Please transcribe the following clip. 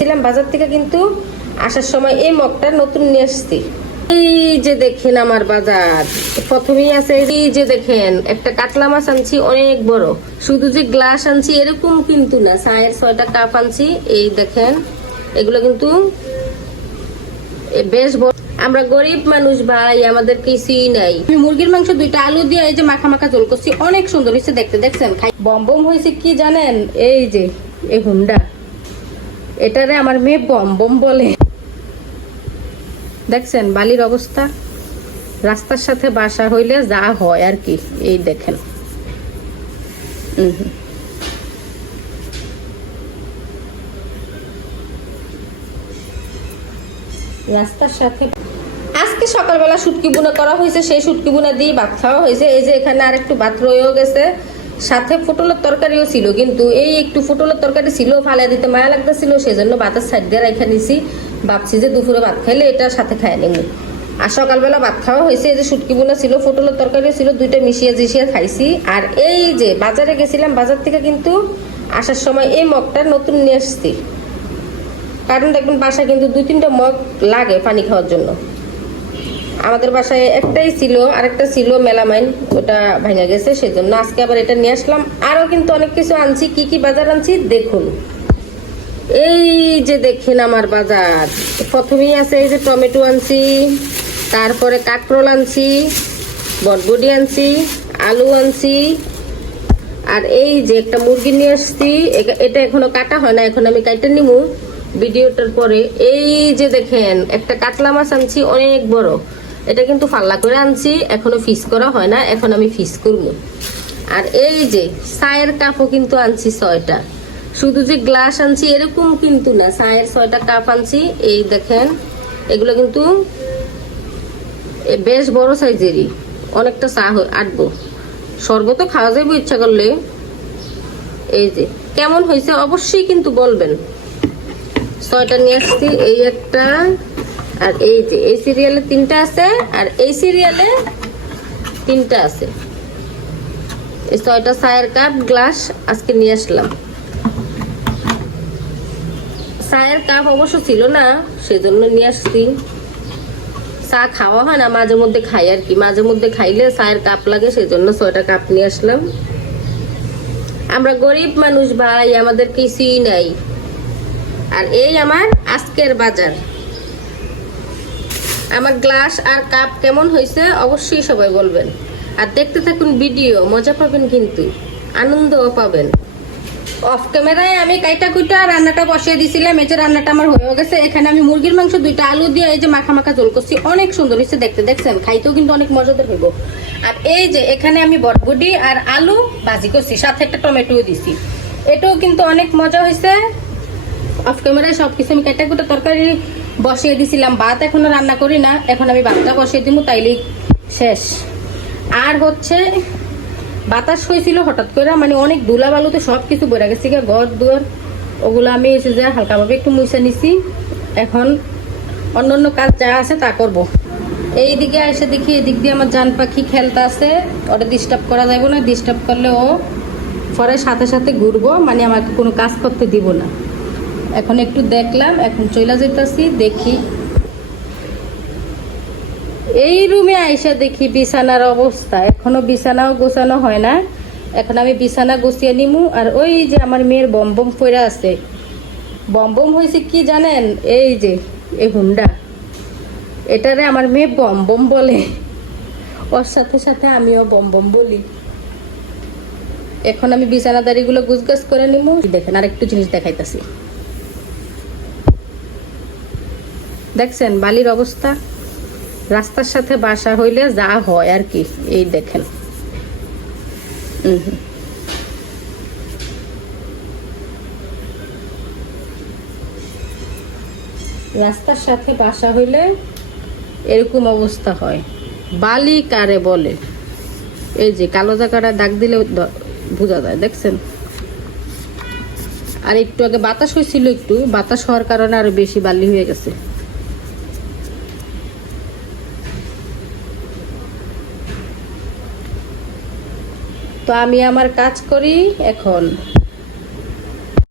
ছিলাম বাজার থেকে কিন্তু আসার সময় এই মগটা নতুন নিয়ে আসছি এই যে দেখেন আমার বাজার, প্রথমেই আছে এই যে দেখেন, একটা কাতলা মাছ আনছি, অনেক বড়। শুধু যে গ্লাস আনছি এরকম কিন্তু না, চায়ের ছয়টা কাপ আনছি, এই দেখেন, এগুলো কিন্তু বেশ বড়। আমরা গরিব মানুষ ভাই আমাদের কিছুই নাই। আমি মুরগির মাংস দুইটা আলু দিয়ে এই যে মাখা মাখা ঝোল করছি, অনেক সুন্দর হয়েছে দেখতে, দেখছেন? বম বম হয়েছে, কি জানেন? এই যে, এই হুন্ডা। এটারে আমার মেয়ে বম বম বলে। দেখছেন, বালির অবস্থা? রাস্তার সাথে বাসা হইলে যা হয় আর কি, এই দেখেন। রাস্তার সাথে আজকে সকালবেলা শুটকি বুনা করা হয়েছে, সেই শুটকি বুনা দিয়ে ভাত খাওয়া হয়েছে। এই যে এখানে আর একটু ভাত রয়েও গেছে। সাথে পটলের তরকারিও ছিল, কিন্তু এই একটু পটলের তরকারি ছিল ফালে দিতে মায়া লাগতেছিল সেই জন্য ভাতের সাইড দিয়ে রেখে নিছি। ভাবছি যে দুপুরে ভাত খাইলে এটা সাথে খাই নেব। আর সকালবেলা ভাত খাওয়া হয়েছে, এই যে শুটকি বোনা ছিল পটলের তরকারিও ছিল, দুইটা মিশিয়ে জিশিয়ে খাইছি। আর এই যে বাজারে গেছিলাম, বাজার থেকে কিন্তু আসার সময় এই মগটা নতুন নিয়ে আসছি। কারণ দেখবেন বাসায় কিন্তু দুই তিনটা মগ লাগে পানি খাওয়ার জন্য। আমাদের বাসায় একটাই ছিল, আরেকটা ছিল মেলামাইন, ওটা ভেঙে গেছে, সেজন্য আজকে আবার এটা নিয়ে আসলাম। আরও কিন্তু অনেক কিছু আনছি, কি কি বাজার আনছি দেখুন। এই যে দেখেন আমার বাজার, প্রথমেই আছে এই যে টমেটো আনছি, তারপরে কাঁকরোল আনছি বটবডি আনছি, আলু আনছি, আর এই যে একটা মুরগি নিয়ে আসছি এটা এখনও কাটা হয় না, এখন আমি কাইটে নিমু। ভিডিওটার পরে এই যে দেখেন, একটা কাতলা মাছ আনছি, অনেক বড়। এটা কিন্তু ফাল্লা করে আনছি, এখনও ফিস করা হয় না, এখন আমি ফিস করব। আর এই যে চায়ের কাপও কিন্তু আনছি ছয়টা। শুধু যে গ্লাস আনছি এরকম কিন্তু না, চায়ের ছয়টা কাপ আনছি, এই দেখেন, এগুলো কিন্তু বেশ বড় সাইজেরই, অনেকটা চা আটবো। শরবতও খাওয়া যাবে ইচ্ছা করলে। এই যে, কেমন হয়েছে অবশ্যই কিন্তু বলবেন। ছয়টা নিয়ে আসছি, এই একটা আর এই যে, এই সিরিয়ালে তিনটা আছে, আর এই সিরিয়ালে তিনটা আছে। এই ছয়টা চায়ের কাপ, গ্লাস আজকে নিয়ে আসলাম। চায়ের কাপ অবশ্য ছিল না, সেজন্য নিয়ে আসছি। চা খাওয়া হয় না, মাঝে মধ্যে খাই আর কি। মাঝে মধ্যে খাইলে চায়ের কাপ লাগে, সেজন্য ছয়টা কাপ নিয়ে আসলাম। আমরা গরিব মানুষ ভাই, আমাদের কিছুই নাই। আর এই আমার আজকের বাজার। আমার গ্লাস আর কাপ কেমন হয়েছে অবশ্যই সবাই বলবেন। আর দেখতে থাকুন ভিডিও, মজা পাবেন কিন্তু, আনন্দও পাবেন। অফ ক্যামেরায় আমি কাইটা কুইটা রান্নাটা বসিয়ে দিছিলাম, এই যে রান্নাটা আমার হয়ে গেছে। এখানে আমি মুরগির মাংস, দুইটা আলু দিয়ে এই যে মাখা মাখা ঝোল করছি। অনেক সুন্দর হয়েছে দেখতে, দেখছেন? খাইতেও কিন্তু অনেক মজাদার হইব। আর এই যে এখানে আমি বটবডি আর আলু ভাজি করছি, সাথে একটা টমেটোও দিছি। এটাও কিন্তু অনেক মজা হয়েছে। অফ ক্যামেরায় সবকিছু আমি কাইটা কুটা তরকারি বসিয়ে দিছিলাম ভাত এখনও রান্না করি না এখন আমি ভাতটা বসিয়ে দিব তাইলেই শেষ। আর হচ্ছে বাতাস হয়েছিল হঠাৎ করে মানে অনেক ধুলা বালুতে সব কিছু বইরা গেছে গা, ঘর দুয়ার ওগুলো আমি এসে যে হালকাভাবে একটু মুছে নিছি। এখন অন্য অন্য কাজ যা আছে তা করব। এই দিকে এসে দেখি এদিক দিয়ে আমার জান পাখি খেলতে আছে ওটা ডিস্টার্ব করা যাবে না ডিস্টার্ব করলে ও পরে সাথে সাথে ঘুরবো মানে আমাকে কোনো কাজ করতে দিব না। এখন একটু দেখলাম, এখন চলে যেতেছি দেখি। এই রুমে আইসা দেখি বিছানার অবস্থা। এখনও বিছানাও গোছানো হয় না। এখন আমি বিছানা গুছিয়ে নিমু, আর ওই যে আমার মেয়ের বম বম পড়ে আছে। বম বম হয়েছে কি জানেন? এই যে, এই হুন্ডা। এটারে আমার মেয়ে বম বম বলে। ওর সাথে সাথে আমিও বম বম বলি। এখন আমি বিছানা বিছানাদারিগুলো গুছগাছ করে নিমু। দেখেন আর একটু জিনিস দেখাইতাছি। দেখছেন, বালির অবস্থা? রাস্তার সাথে বাসা হইলে যা হয় আর কি, এই দেখেন। রাস্তার সাথে বাসা হইলে এরকম অবস্থা হয়। বালি কারে বলে? এই যে কালো জায়গাটা দাগ দিলে বোঝা যায়, দেখছেন? আর একটু আগে বাতাস হয়েছিল একটু, বাতাস হওয়ার কারণে আরও বেশি বালি হয়ে গেছে। তো আমি আমার কাজ করি এখন।